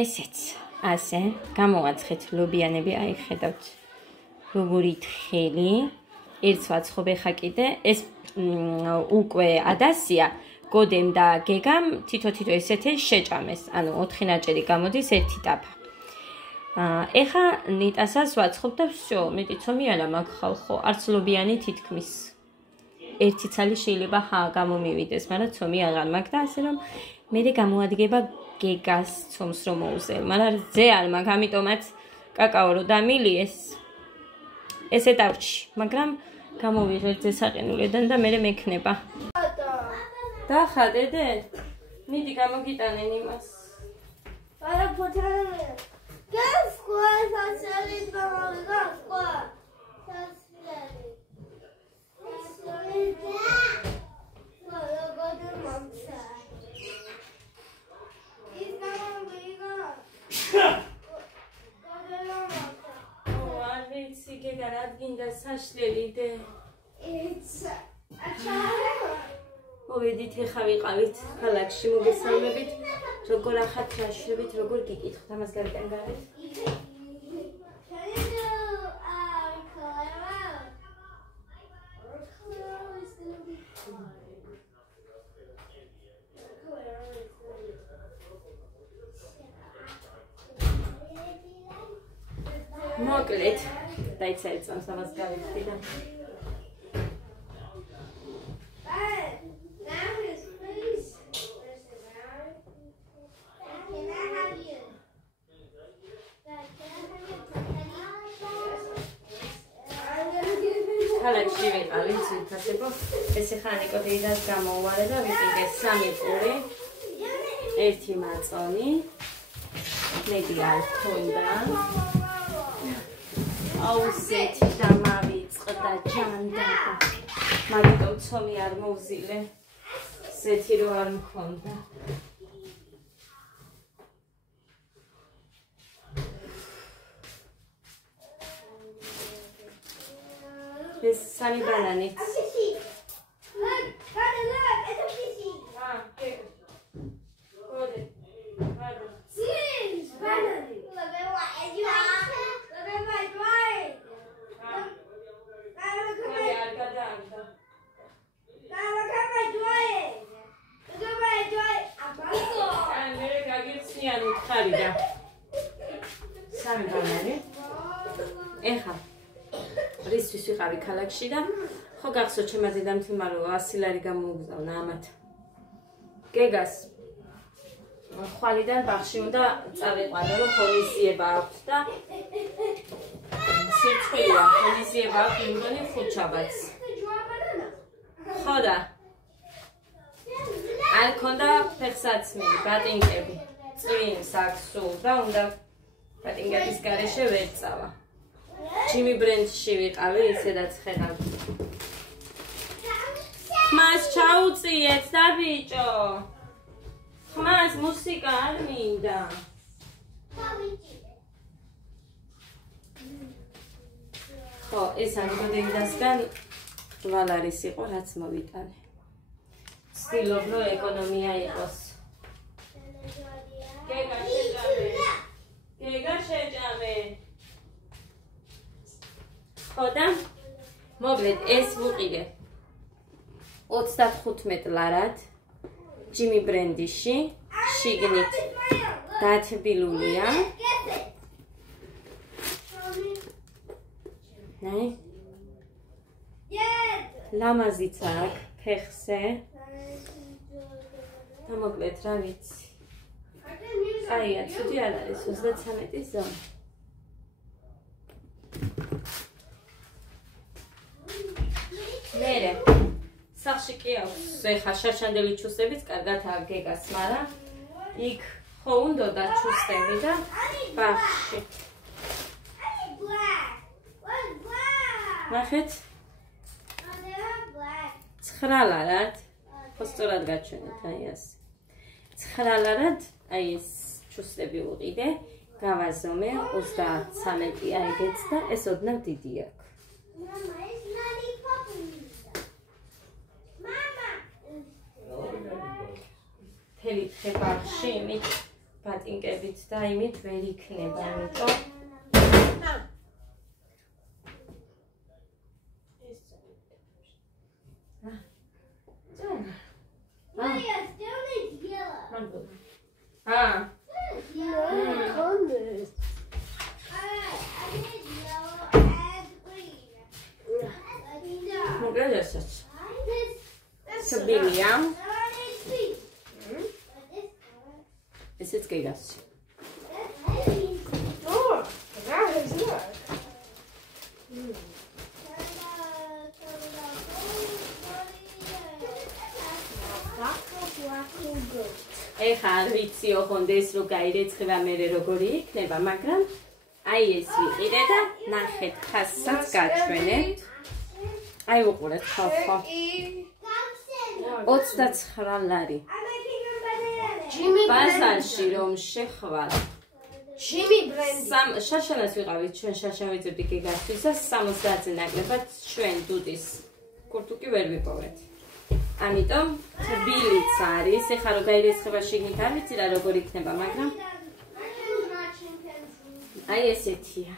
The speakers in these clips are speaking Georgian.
ესეც ასე გამოვაცხეთ ლობიანები, აი ხედავთ როგორი თხელი, ერთს ვაცხობ ახლა კიდე, ეს უკვე ადასია, გოდემ და გეგამ თითო-თითო ესეთი შეჭამეს, ანუ 4 ნაჭერი გამოდის ერთი ტაფა. ეხა ნიტასაც ვაცხობ და всё, მეტი ცომი არა მაქვს ხალხო, არც ლობიანი თითქმის. ერთი ცალი შეიძლება გამომივიდეს, მაგრამ ცომი აღარ მაქვს და ასე რომ მე გამოადგება გეგას ცომს რომ მოუზელ, მაგრამ ზე არ მაქვს, ამიტომაც კაკაო რო დამილიეს ესე დავჭი, მაგრამ გამოვიღებ ზესაყინულიდან და მე მექნება. დახა დედე, მიდი გამოგიტანენ იმას. არა ფოთოლი. გასკვა სასწრაფო გამოგასკვა. სასწრაფო. გეგარადგინდა საშლელი დე. მოვედით ეხა ვიყავით ქალაქში მოგესალმებით, როგორ ახათ რაშლებით, როგორ გიკითხთ ამას გარდან გარეთ. მოკლედ დაიწერეთ ამას გავიხდი და ქალაქში ვიყავით ძირითადად ეს ახლა ნიკოდეიდას გამოვარე და ვიყიდე 3 პური, 1 მაწონი, მეტი არ თონდა. აუსეთი და მავიწყდა ჯანდა და მაგიტომ ცომი არ მოვზილე, ზეთი რო არ მქონდა. ეს 3 ბანანი. ეხა რისთვის ვიყავი ქალაქში და ხო გახსოვთ ჩემმა დედამთილმა რომ 100 ლარი გამოუგზავნა ამათ. გეგას ხვალიდან ბაღში უნდა წავიყვანო, რომ ხონისიება აქვს და სიცხეა, ხონისიება აქვს იმდენი ხუთშაბათს. ხო და არ ქონდა ფეხსაცმელი, ბატინკები, წვიმს აქვს სულ და უნდა ბატინკების გარეშე ვერ წავა. ჯიმი ბრენდში ვიყავი, ისედაც ხედავ. ხმას ჩაუწიეთ და ბიჭო. ხმას მუსიკა არ მინდა. ხო, ეს ანიკოდეიდასგან 8 ლარის იყო, რაც მოვიტანე. ვცდილობ, რომ ეკონომია იყოს. გეგა შეჭამე. ხო და მოკლედ ეს ვუყიდე 35 ლარად ჯიმი ბრენდიში, შიგნით დათბილულია. ნაი? ლამაზიც აქვს ფეხზე. და მოკლედ რა ვიცი. აია, ცუდი არ არის 33 ზონა. მერე სახში კი აქვს ეხა შარშანდელი ჩუსტებიც კარგად აგეგას, მაგრამ იქ ხო უნდა ჩუსტები და ბაღში. ნახეთ 9 ლარად, ხო სწორად გაჩვენეთ, აი ასე. 9 ლარად აი ეს ჩუსტები უყიდე, გავაზომე 33 აიგეც და ეს ოდნავ დიდი აქვს. თელი ხე ბაღში, ბატინკებით და იმით ვერ იქნება, ამიტომ Esets geigas. ეხა არ ვიცი ოღონდ ეს რო გაირეცხება მერე როგორი იქნება, მაგრამ აი ეს ვიყიდე და ნახეთ ხაზსაც გაჩვენებთ. აი უყურეთ ხო. 29 ლარი. ბაზარში რომ შეხვალ. ჯიმი ბრენდი. შაშანას ვიყავით ჩვენ შაშა ვიძებდი გეგასთვის და 70-ზე ნაკლებად ჩვენ დუდის კურთუკი ვერ ვიპოვეთ. ამიტომ თბილიც არის, ეხლა რო გაირეცხება შიგნით არ ვიცი რა როგორ იქნება, მაგრამ აი ესეთია.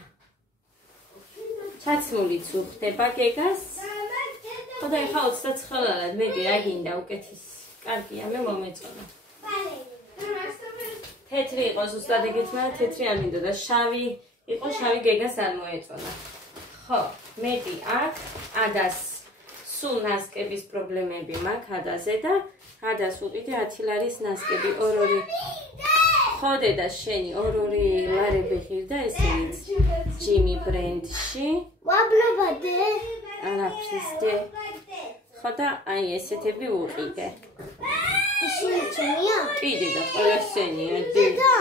ჩაცმულიც უხდება გეგას. ხო და ეხლა 29 ლარად მეტი რა გინდა უკეთეს. კარგია, მე მომეწონა. თეთრი იყო ზუსტად ეგეთ, მაგრამ თეთრი არ მინდოდა და შავი იყო, შავი გეგას არ მოეწონა. ხო, მეტი აქ ადას სულ ნასკების პრობლემები მაქვს ადაზე და ადას უყიდე 10 ლარის ნასკები 2 ხო დედა შენი 2 ლარები ღირდა ესეც ჯიმი ბრენდში ვაბლებადე არაფრის დე ხო და აი ესეთები უყიდე ისინი ჩემია? კიდე და ყველა შენია დედა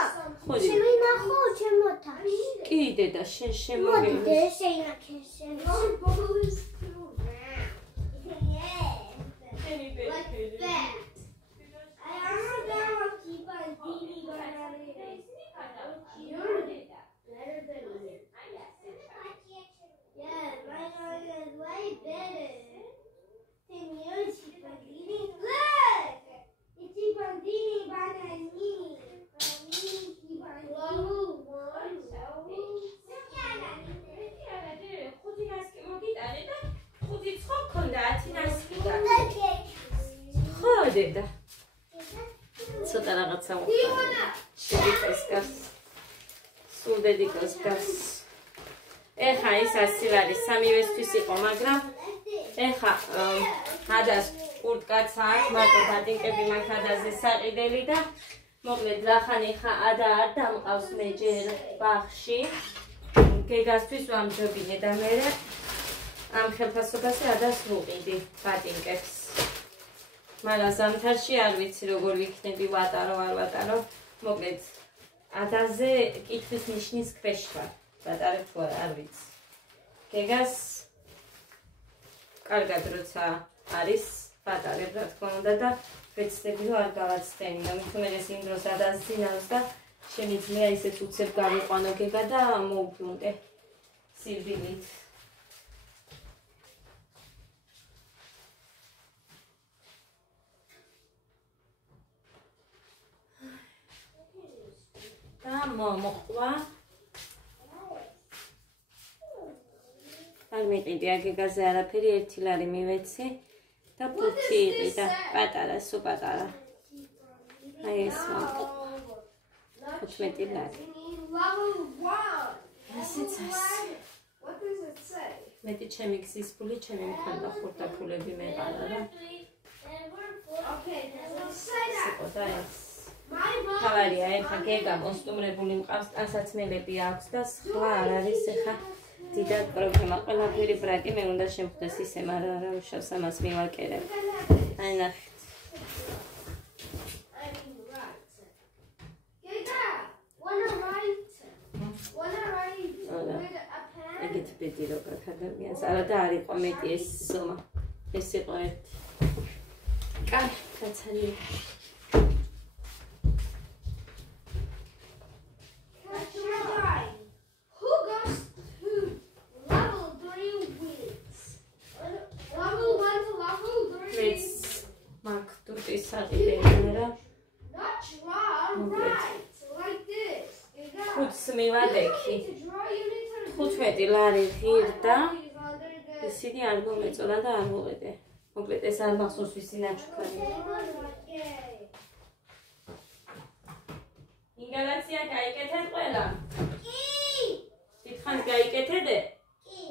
ხო დედა შემინახო ჩემოთა კიდე და შენ შემოგე მოდი შეინახე შენ დედა ცოტა რაღაცა მოხდა შედიკოს გას სულ დედიკოს გას ეხა ის 100 ლარი სამივესთვის იყო მაგრამ ეხა ადას კურტკაც აქვს მარტო ბატინკები მაქვს ადაზე საყიდელი და მოკლედ ლახანი ხა ადა არ დამყავს მე ჯერ ბაღში გეგასთვის ვამჯობინე და მე ამ ხელფასობაზე ადას ვუყიდი ბატინკებს მაგრამ ზამთარში არ ვიცი როგორ ვიქნები ვატარო არ ვატარო მოკლედ ადაზე კითხვის ნიშნის ქვეშ ვარ ვატარებ თუ არ ვიცი გეგას კარგად როცა არის ვატარებ რა თქმა უნდა და ვეცდები რომ არ გავაცდენი ამიტომ ეს იმ დროს ადაზინავს და შემიძლია ისეთ უცებ გავიყვანო გეგა და მოვბრუნდე სირბილით და მოხვა არ მეყიდი აგეგაზე არაფერი 1 ლარი მივეცი და ფუთი იყიდა პატარა სუ პატარა აი ეს მოხვა 15 ლარი ასეც მეტი ჩემი გზის ფული ჩემი მქონდა ხურთა ფულები მეყარა და სიყოდა ეს თავარია ეხა გეგა მოსტუმრებული მყავს ტანსაცმელები აქვს და სხვა არ არის ეხა დიდად პრობლემა ყველაფერი ბრაკი მე უნდა შემხვდეს ისე მაგრამ არა უშავს ამას მივაკერებ აი ნახეთ ეგეთ ბედი რო გაქვს ადამიანს არა და არ იყო მეტი ეს სომა ეს იყო ერთი კარგი კაცალია ხუთს მივადექი. 15 ლარი ღირდა. ისინი არ მომეწონა და არ მოვედე. მოკლედ ეს არ მახსოვს ვისი ნაჩუქარი. ინგალაცია გაიკეთეთ ყველა? კი. დიდხანს გაიკეთედე? კი.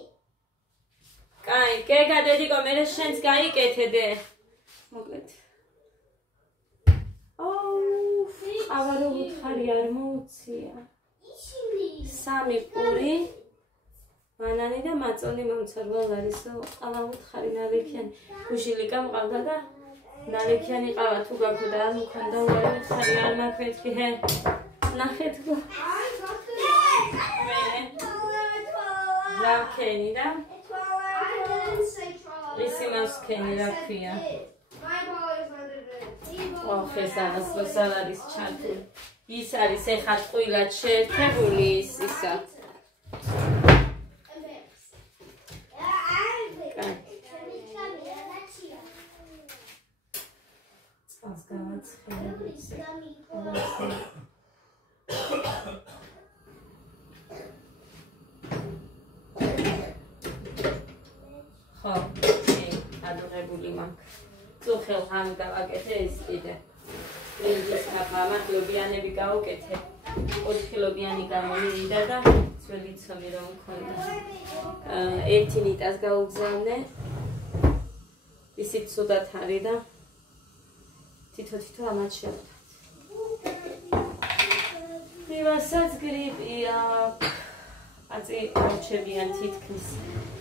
კაი, გეგა დედიკო, მე შენს გაიკეთედე. მოკლედ. აბარო უთხარი არ მოუცია. სამი პური, ბანანი და მაწონი მომცარვალ არისო. ყავა უთხარი ნალექიანი. გუშილიკა მყავდა და ნალექიანი ყავა თუ გაქონდა არ მქონდა უარი უთხარი არ მაქვეთქი ჰე. ნახეთ გო. რავქენი და ისი მასქენი რა ქვია. ეს არის ჩართული. ის არის ეხა ტყუილად შეერთებული ისა. წყალს გავაცხელებ. ხო, ადუღებული მაქვს. წუხელ ხან გავაკეთე ეს კიდე. ეს ამათ ლობიანები გავუკეთე. 4 ლობიანი გამომივიდა და ძველი ცომი რომ მქონდა. 1 ნიტას გაუგზავნე. ისიც ცუდად არის და თითო ამათ შევდათ. მივასაც გრიპია. აწი არჩებიან თითქმის.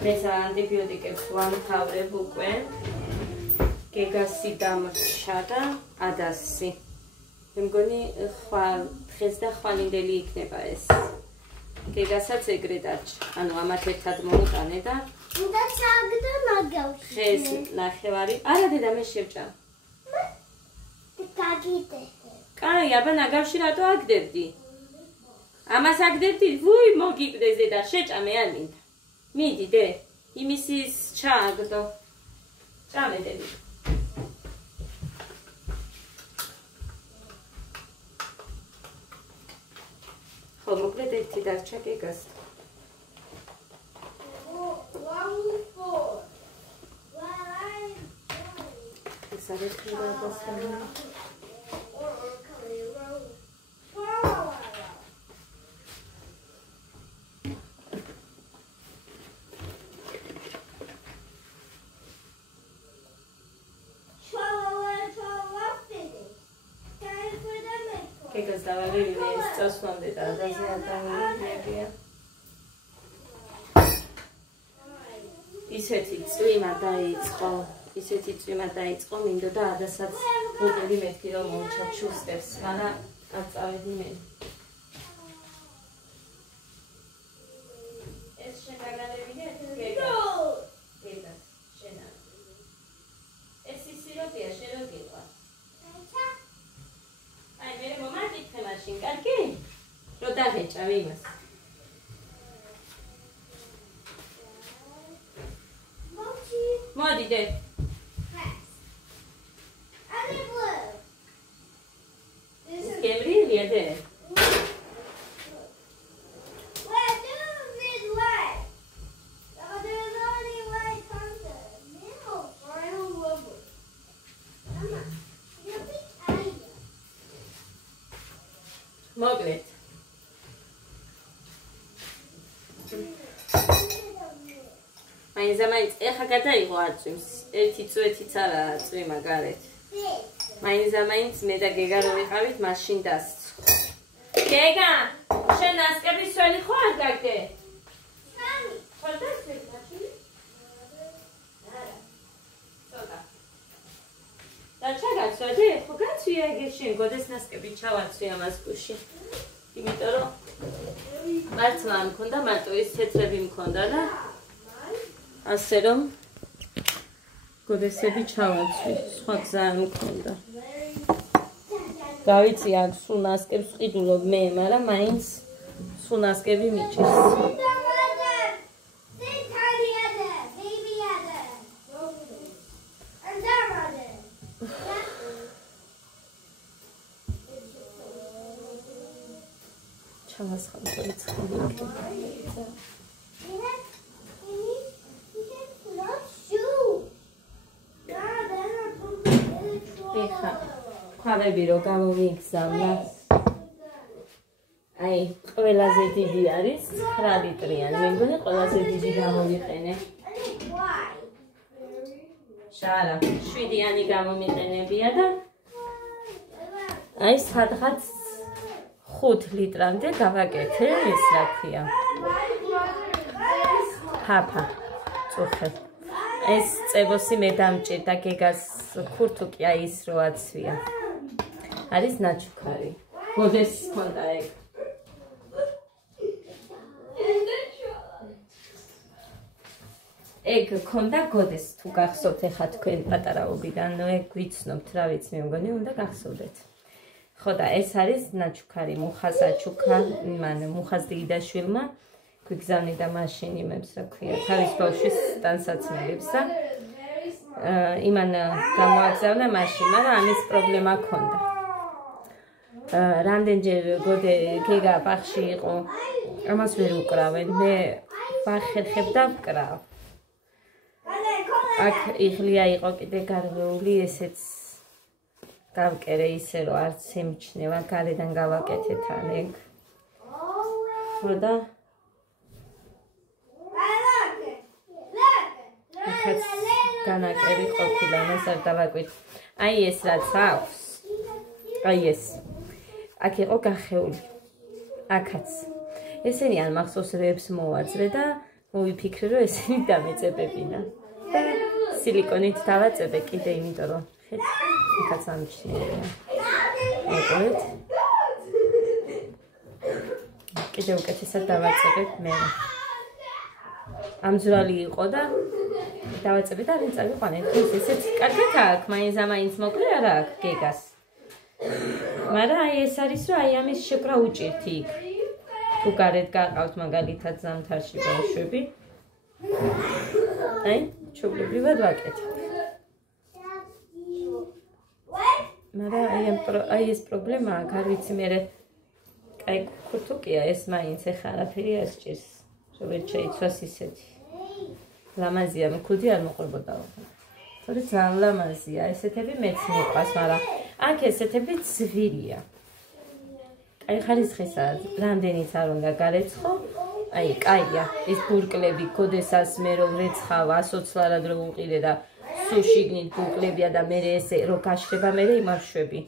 მეც ანტიბიოტიკებს ვამთავრებ უკვე. გეგასი დამრჩა და ადასი. მე მგონი ხვალ დღეს და ხვალინდელი იქნება ეს. გეგასაც ეგრე დარჩა. ანუ ამათ ერთად მოუტანე და უნდა ჩაგდო მაგავში. დღეს ნახევარი. არა დედა მე შევჭამ. გაგიდე. კაი, აბა ნაგავში რატო აგდებდი? ამას აგდებდი? ვუი, მოგიკვდეს დედა, შეჭამე არ მინდა. მიდი დე, იმისის ჩააგდო. ჭამე დედი. ხო, მოკლედ ერთი დარჩა გეგას. ეს არის ხილვასთან. გეგას დავალევინე ეს წასვლამდე და ადაზე ადავლებია. ისეთი წვიმა დაიწყო, მინდოდა ადასაც ბუტელი მეთქი რომ მომჩაჩუსტებს, მაგრამ არ წავედი მე. ეს შენ დაგანებინე გეგა. გეგა, შენ არ. ეს ისიროპია, შენ რო გიყვა. აი, მე მომაკითხე მაშინ, კარგი? რო დაგეჭავ იმას. მოდი დე. ეს გემრიელია დე. მოკლედ. მაინც ეხა გადაიღო აწვიმს. ერთი წვეთიც არაა წვიმა გარეთ. მაინც მე და გეგა რო ვიყავით, მაშინ დასცხო. გეგა, შენ ნასკების სველი ხო არ გაგდე? სამი. ხო დასწრებ მაშინ? არა. ცოტა. და ჩაგაცვადე, ხო გაცვია ეგ შენ გოდეს ნასკები ჩავაცვი ამას გუში. იმიტომ რომ მართლა მქონდა მარტო ის ცეცხლები მქონდა და ასე რომ გოდესები ჩავაცვი, სხვა გზა არ მქონდა. გავიცი აქ სულ ნასკებს ვყიდულობ მე, მაგრამ მაინც სულ ნასკები მიჭირს. ჩავასხამე ეხა ქვაბები რო გამომიგზავნა აი ყველაზე დიდი არის 9 ლიტრიანი მე მგონი ყველაზე დიდი გამოვიყენე შარა 7-იანი გამომიყენებია და აი სადღაც 5 ლიტრამდე გავაკეთე ეს რა ქვია ფაფა წუხე ეს წებოსი მე დამჭირდა გეგას ქურთუკი აი ის რო აცვია არის ნაჩუქარი გოდეს ხონდა ეგ ეგ ქონდა გოდეს თუ გახსოვთ ეხა თქვენ პატარაობიდან ეგ ვიცნობთ რა ვიცი მე მგონი უნდა გახსოვდეთ ხო და ეს არის ნაჩუქარი მუხას აჩუქა მან მუხას დიიდაშვილმა გვიგზავნიდა მაშინ იმებს რა ქვია თავის ბავშვის ტანსაცმელებს და იმან გამოაგზავნა მაშინ მაგრამ ამის პრობლემა ჰქონდა რამდენჯერ გოდე გეგა ბაღში იყო ამას ვერ უკრავენ მე ვახერხებ და ვკრავ აქ იღლია იყო კიდე გარღვეული ესეც გავკერე ისე რომ არც ემჩნევა გარედან გავაკეთე თან ეგ ხო და აქაც განაკერი ყოფილა მას არ დავაკვირდი აი ეს რაც აქვს აი ეს აქ იყო გახეული აქაც ესენი არ მახსოვს რებს მოვაძრე და მოვიფიქრე რომ ესენი დამეწებებინა და სილიკონით დავაწებე კიდე იმიტომ რომ იქაც ამჩნია მოკლედ კიდე უკეთესად დავაწებებ მე ამძვრალი იყო და დავაწებე და არ წავიყვანე ეს ესეც კარგად აქვს მაინც მოკლე არა აქვს გეგას მაგრამ აი ეს არის რომ აი ამის შეკრა უჭირთი იქ თუ გარეთ გაყავთ მაგალითად ზამთარში ბავშვები აი ჩუქლებრივად ვაკეთებ მაგრამ აი ეს პრობლემა აქ არ ვიცი მე აი ქურთუკია ეს მაინც ეხა არაფერი არ სჭირს რომ ვერ შეიცვას ისეთი ლამაზია მე ქუდი არ მოყვებოდაო თორე ძალიან ლამაზია ესეთები მეც მიყვარს მაგრამ აქ ესეთები ძვირია აი ხარისხისა რამდენიც არ უნდა გარეცხო აი კაია ეს ბურკლები გოდესას მე რომ რეცხავ 120 ლარად რო უყიდე და სულ შიგნით ბურკლებია და მე ესე რო გაშრება მე იმარშვები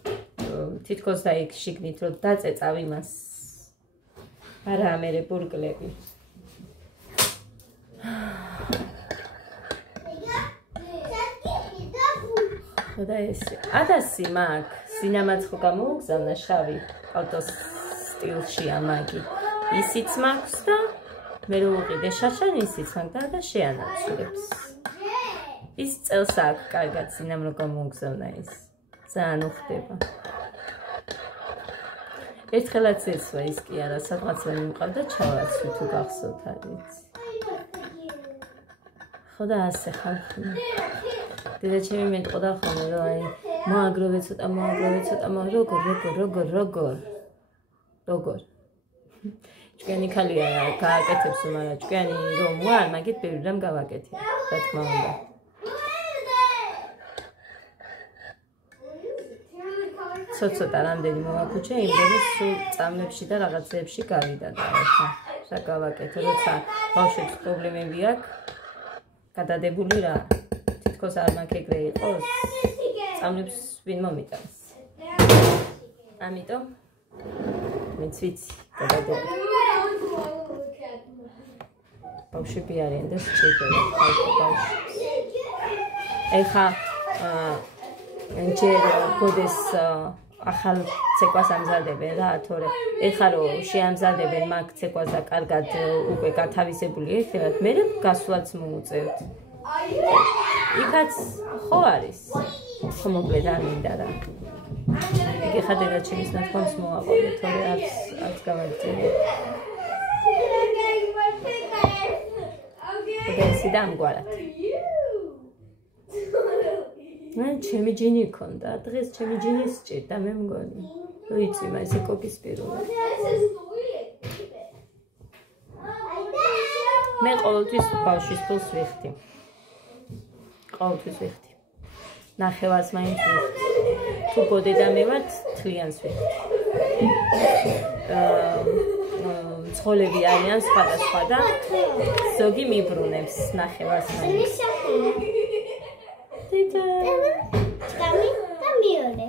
თითქოს და იქ შიგნით რო დაწეწავ იმას არა მე ბურკლები ხო და ეს ადასი მაგ სინამაცხო გამოუგზავნა შავი ავტოს სტილში ამაგი ისიც მაქვს და მე რო უყიდე შაშან ისიც მაგ და შეანაცვლებს ის წელს აქვს კარგად სინამ რო გამოუგზავნა ის ძალიან უხდება ერთხელაც ესვა ის კი არა სადღაც ვერ მიყავდა ჩავაცვი თუ გახსოვთ არის ხო და ასე ხალხი დედა ჩემი მეტყოდა ხოლმე რომ აი მოაგროვე ცოტა როგორ ჭკვიანი ქალია გააკეთებს მაგრამ ჭკვიანი რომ ვარ მაგით ბევრი რამ გავაკეთე რა თქმა უნდა ცოტა რამდენი მოვაკუჩე იმდენი სულ წამებში და რაღაცეებში გავიდა და ახლა რა გავაკეთე როცა ბავშვებს პრობლემები აქვს გადადებული რა თითქოს არ მაქვს ეგრე იყოს წამებს ვინ მომიტანს ამიტომ მეც ვიცი გადადებული ბავშვები არიან და სჭირდება ბავშვებს ეხა ჯერ გოდეს ახალ ცეკვას ამზადებენ რა თორე ეხა რომ შეამზადებენ მაგ ცეკვას და კარგად უკვე გათავისებული ერთად მე გასვლაც მოუწევთ იქაც ხო არის ხო მოკლედ არ მინდა რა ეხა დედაჩემის ნათქვამს მოვაყოლე თორე არც გამაგრძელე ეს და ამგვარად მან ჩემი ჯინი ქონდა დღეს ჩემი ჯინი სჭირდა მე მგონი როიწიმა ესე კოკისპირული მე ყოველთვის ბავშვის ფულს ვიხდი. ყოველთვის ვიხდი. ნახევარს მაინც ვიხდი. თუ გოდედა მივართ, თლიანს ვიხდი. ცხოველები არიან სხვადასხვა და ზოგი მიბრუნებს ნახევარს მაინც. დედა. და მეორე.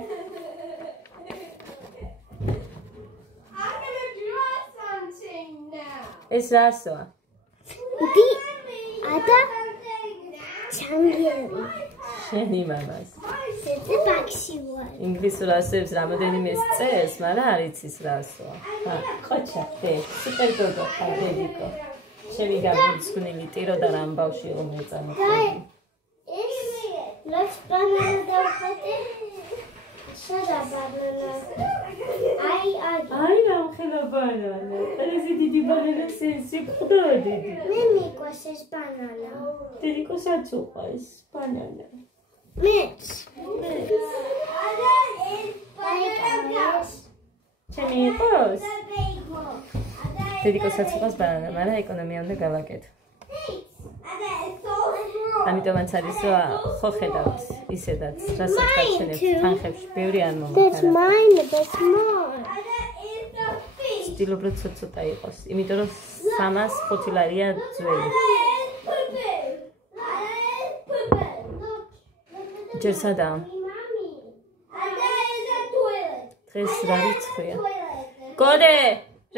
ეს რასოა? დი ადა ჩანგერი. შენი მამას. ზეზე ბაქში ვარ. ინგლისურ ასოებს რამოდენიმე წელს, მაგრამ არ იცის რასოა. ხოჩა, სუპერ გოგო, დედიკო. ჩემი გამოცნილი ტირო და რამ ბავში იყო მეწამოწები. ეს ლოს ბანანა დავხატე. სადა ბანანა. აი რამხელა ბანანა. ეს დიდი ბანანა სენსი ხდება დიდი. მე მიყვარს ეს ბანანა. დედიკო საწუყავს ბანანა. მეც. ჩემი იყოს? დედიკო საწუყავს ბანანა, მაგრამ ეკონომია უნდა გავაკეთო. ამიტომაც არის ხო ხედავთ ისედაც რასაც გაჩენებთ თანხებში ბევრი არ მომხარა. That's mine, that's mine. სტილობრივ ცოტა იყოს, იმიტომ რომ 305 ლარია ძველი. ჯერ სადაა? დღეს რა რიცხვია? გოდე,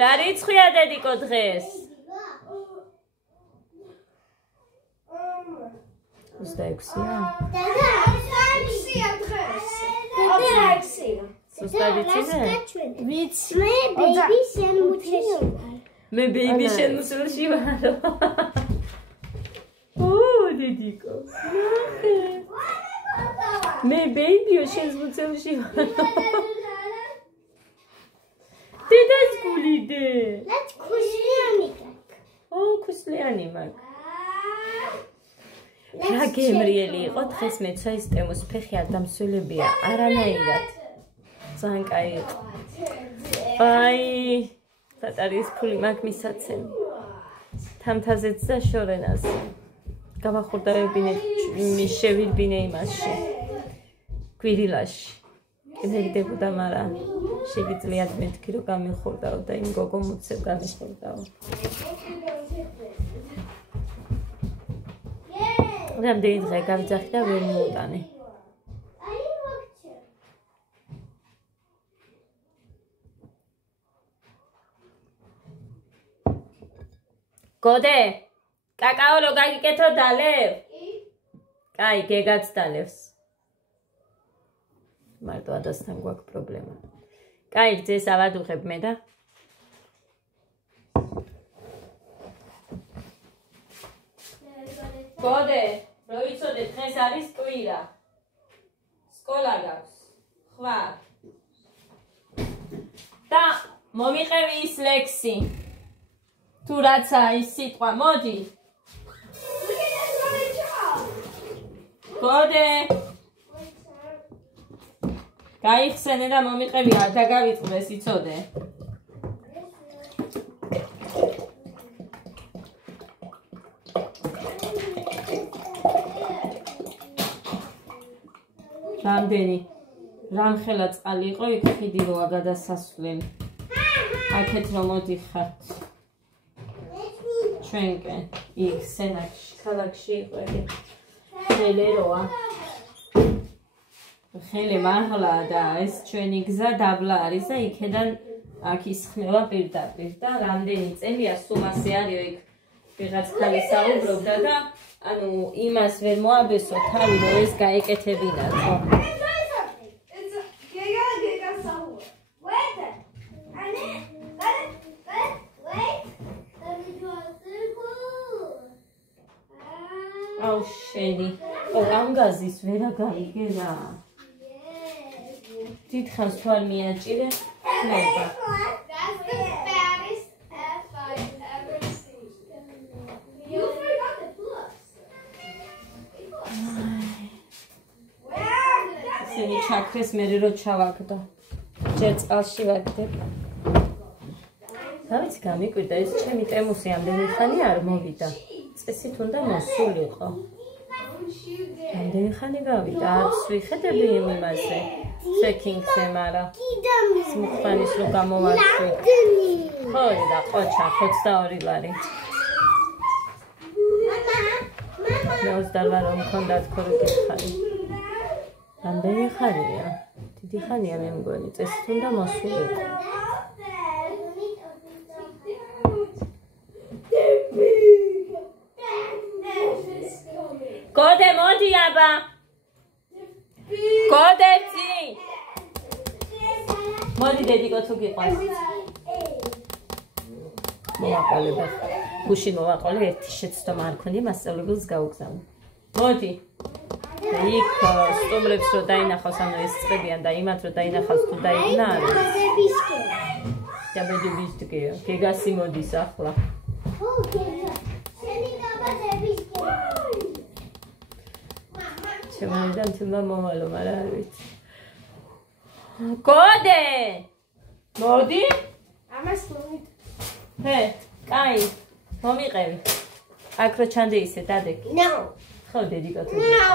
რა რიცხვია დედიკო დღეს? 26-ია? დედა, 6-ია დღეს. დედა, 6-ია. სუსტადიცინე? ვიცი. მე ბეიბი შენ მუცელში ვარ. მე ბეიბი შენ მუცელში ვარ. ო, დედიკო. მე ბეიბი შენ მუცელში ვარ. დედას გულიდე. რაც ქუსლიანი გაქვს. ო, ქუსლიანი მაქვს. რა გემრიელი იყო დღეს მეცვა ის ტემოს ფეხი არ დამსვლებია არანაირად ძალიან კაი იყო აი სატარის ფული მაგ მისაცემ თამთაზეც და შორენას გავახურდავებინე მიშევილბინე იმაში გვირილაში კიდევდებოდა მაგრამ შეგიძლიათ მეთქი რომ გამიხურდაო და იმ გოგო მუცებ გამიხურდაო რამდენი დღე გავიძახი და ვერ მოუტანე. გოდე, კაკაო რო გაგიკეთო დალევ? კაი, გეგაც დალევს. მარტო ადასთან გვაქვს პრობლემა. კაი, ძეს ავადუხებ მე და გოდე, რო იცოდე დღეს არის კვირა. სკოლა გაქვს. ხვარ. და მომიყევი ის ლექსი. თუ რაცა ის სიტყვა, მოდი. გოდე. გაიხსენე და მომიყევი, არ დაგავიწყდეს, იცოდე. რამდენი რამხელა წყალი იყო იქ ხიდი როა გადასასვლელი აქეთ რომ მოდიხართ ჩვენკენ იქ სენაკში ქალაქში იყო ეგ ხელე როა ხელე მაღლა და ეს ჩვენი გზა დაბლა არის და იქედან აქ ისხნება პირდაპირ და რამდენი წელია სულ ასე არისო იქ ვიღაც ხალი საუბრობდა და ანუ იმას ვერ მოაბესო თავი რომ ეს გაეკეთებინა ხო აუ შენი ო ამგაზის ვერა გავიგე რა დიდხანს თუ არ მიაჭირე ხმება ისინი ჩაქრეს მე რო ჩავაგდო ჯერ წყალში ვაგდებ დავიცი გამიკვირდა ეს ჩემი ტემუსი ამდენი ხანი არ მოვიდა. წესით უნდა მოსულიყო. ამდენი ხანი გავიდა, არც ვიხედები იმაზე. ჩეკინგზე, მაგრამ მუხანის რო გამოვარქვი. ხო, და ყოჩა 22 ლარი. მე 28 რომ მქონდა თქო რო გიხარი. ამდენი ხანია. დიდი ხანია მე მგონი, წესით უნდა მოსულიყო. გოდე მოდი აბა. გოდეცი. მოდი დედიკო თუ გიყვარს. მოვაყოლებ. გუშინ მოვაყოლე ერთი შეცდომა არ ქონია მასწავლებელს გაუგზავნო. მოდი. იქ სტუმრებს რო დაინახავს ანუ ეს წებიან და იმათ რო დაინახავს თუ დაიგნა არის. და ბედუბისკია. გეგასი მოდის ახლა. ხო, გეგა. შენი გაბადებისკია. შემოიდან თუმა მომალო, მაგრამ არ ვიცი. გოდე! მოდი? ამას მოვიდ. ჰე, კაი, მომიყევი. აქ რო ჩანდე ისე დადეგი. No. ხო, დედიკო თუ. No.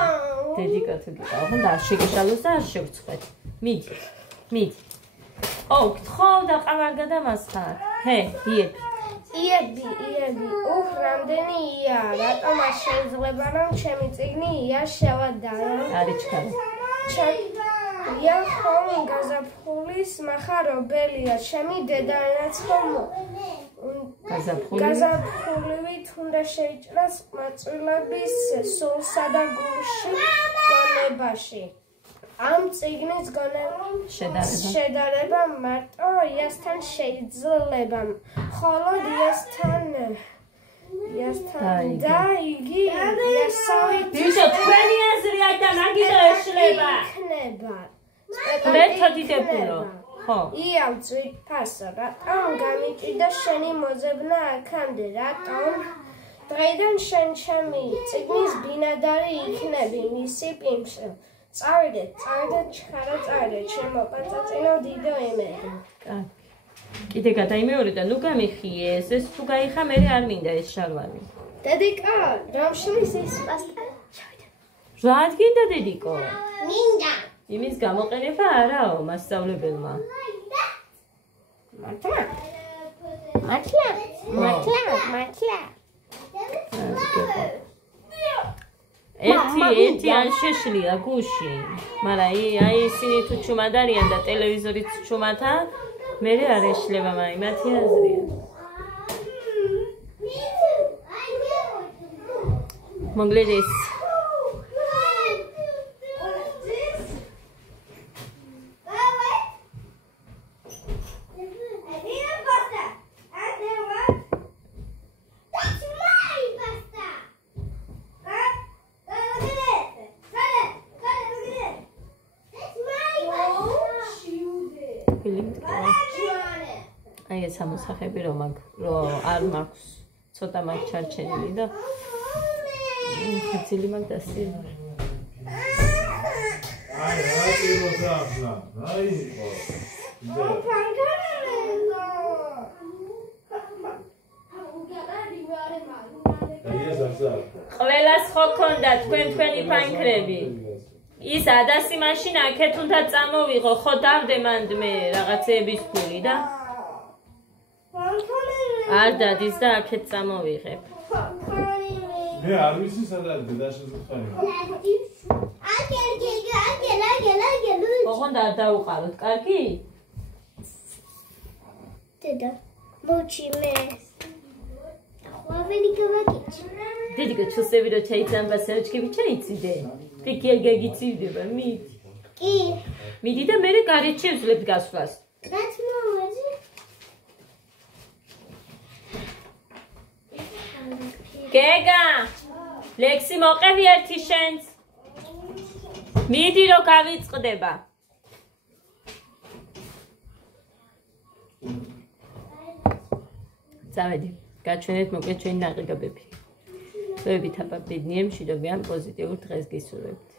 დედიკო თუ გიყავ, ხომ და არ შეგეშალოს და არ შევწყვეთ. მიდი. მიდი. ო, გთხოვ და ყავარ გადამასხარ. ჰე, იები. იები. უх, რამდენი ია, რატომ არ შეიძლება რომ ჩემი წიგნი ია შევადარო? არის ჩქარა. ია ხომ გაზაფხულის მახარობელია, ჩემი დედაენაც ხომ გაზაფხულივით უნდა შეიჭრას მაწვილების სულსა და გულში გონებაში. ამ წიგნის შედარება მარტო იასთან შეიძლება, ხოლო იასთან და იგი იასავით ბიჭო, თქვენი აზრია და მაგით ეშლება. იქნება. მეთოდი დებულო. ხო. იავწვი ფასო, რატომ გამიჭირდა შენი მოძებნა აქამდე, რატომ? დღეიდან შენ ჩემი წიგნის ბინადარი იქნები მისი პიმში. წავიდეთ, ჩხარა წავიდეთ, ჩემო პაწაწინო დიდო იმედი. კიდე გადაიმეორე და ნუ გამიხიეს, ეს თუ გაიხა მე არ მინდა ეს შალვარი. დედიკო, რომ შლის ის პასტა. რა გინდა დედიკო? მინდა. იმის გამოყენება არაო მასწავლებელმა. მართლა. ერთი ან შეშლია გუში, მაგრამ აი ისინი თუ ჩუმად არიან და ტელევიზორით ჩუმათა, მე არ ეშლება, მაგრამ მათი აზრია. მოგლედეს. აი ეს ამოსახები რომ არ მაქვს ცოტა მაგ ჩარჩენილი და ხაცილი მაგ დასილი. აი რა პიროცა ახლა. აი იყო. ყველას ხო ქონდა თქვენი ფანქრები. ის ადასი მაშინ აქეთ უნდა წამოვიღო, ხო დავდე მანდ მე რაღაცეების ფული და არ დადის და აქეთ წამოვიღებ. მე არ ვიცი სადაა დედაშეზღხარი. ოღონდ არ დაუყაროთ, კარგი? დედა, მოჩი მე. ხვაველი გავაკეთე. დედიკო, ჩუსები რო ჩაიცან ბასერჩკები ჩაიციდე. ფიქი არ გაგიწივდება, მიდი. კი. მიდი და მე გარეთ შევძლებ გასვლას. რაც მოაძი. გეგა, ლექსი მოყევი ერთი შენს. მიდი რო გავიწყდება. წავედი, გაჩვენეთ მოკლედ ჩვენი ნაყიდობები. ვებით აბა ბედნიერ მშვიდობიან პოზიტიურ დღეს გისურვებ.